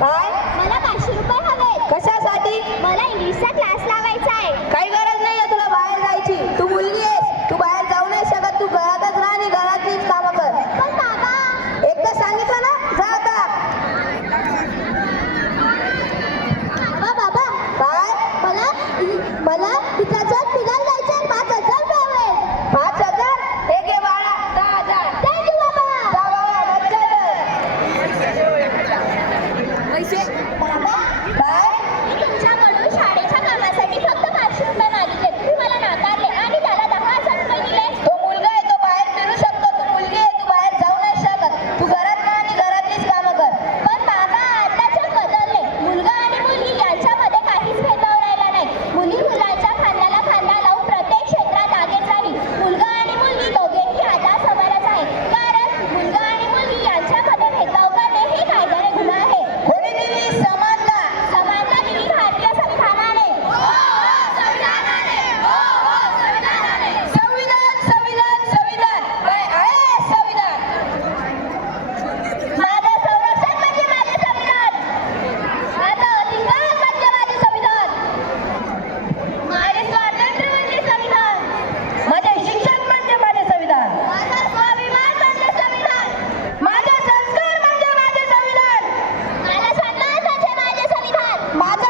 काय? मला पाचशे रुपये हवे. कशासाठी? मला इंग्लिशचा क्लास लावायचा आहे. काही गरज नाहीये तुला बाहेर जायची. तू मुलगी आहेस. तू बाहेर जाऊ नाही शकत. तू घरातच राह आणि घरातलीच कामं कर. पण एक तर सांगितलं ना? जा आता. बाबा बाबा. काय? मला मला पिकाचा ¡Mata!